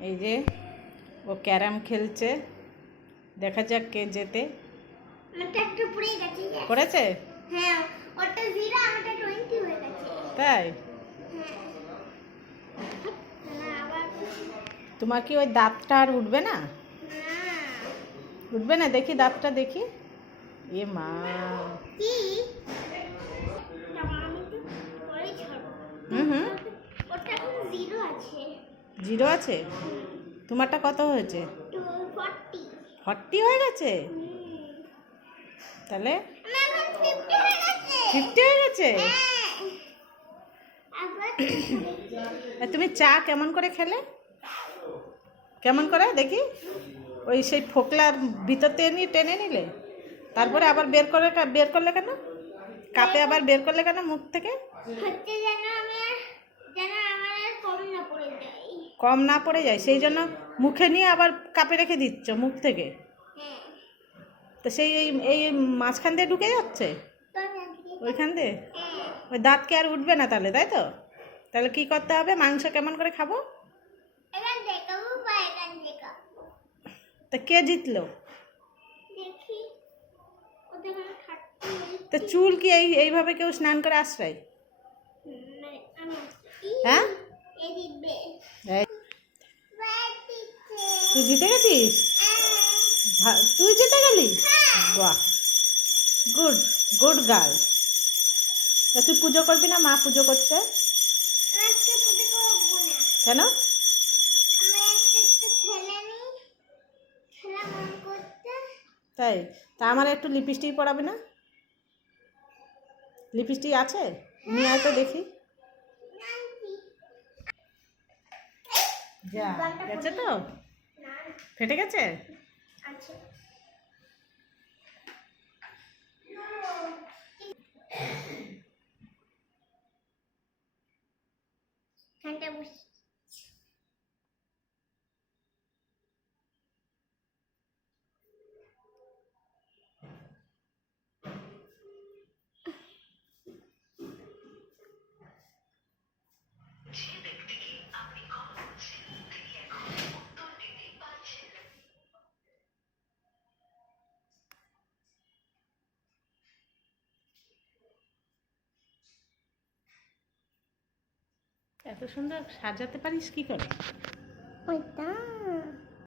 এই যে ও ক্যারাম খেলছে। দেখা যাক কে গেছে করেছে? হ্যাঁ তাই? হ্যাঁ। তোমার কি ওই দাঁতটা আর উঠবে না? উঠবে না? দেখি দাঁতটা দেখি। এ মা। হুম হুম। ওটা জিরো আছে। জিরো আছে? তোমারটা কত হয়েছে? ফর্টি। হয়ে গেছে? তাহলে? ফিফটি হয়ে গেছে। হয়ে তুমি চা কেমন করে খেলে? কেমন করে? দেখি। ওই সেই ফোকলার ভিতর নিয়ে টেনে নিলে? তারপরে আবার বের করে বের করলে কেন? কাপে আবার বের করলে কেন মুখ থেকে হচ্ছে যেন আমি আর যেন আমার আর কম না পড়ে যায় কম না পড়ে যায়, সেই জন্য মুখে নিয়ে আবার কাপে রেখে দিচ্ছ মুখ থেকে? তো সেই এই এই মাঝখান দিয়ে ঢুকে যাচ্ছে? ওইখান দিয়ে? ওই দাঁত কি আর উঠবে না তাহলে, তাই তো? তাহলে কি করতে হবে? মাংস কেমন করে খাব? তা কে জিতলো? তো চুল কি এই, এইভাবে কেউ স্নান করে আশ্রয়? হ্যাঁ? তুই জিতে গেছিস? তুই জিতে গেলি? বাহ। গুড গুড গার্ল তা তুই পুজো করবি না? মা পুজো করছে? কেন? তাই? তা আমার একটু লিপস্টিক পরাবে না? লিপস্টিক আছে? নিয়ে তো দেখি। যা গেছে তো? ফেটে গেছে? আছে এখানটা এত সুন্দর সাজাতে পারিস কি করে? ওইটা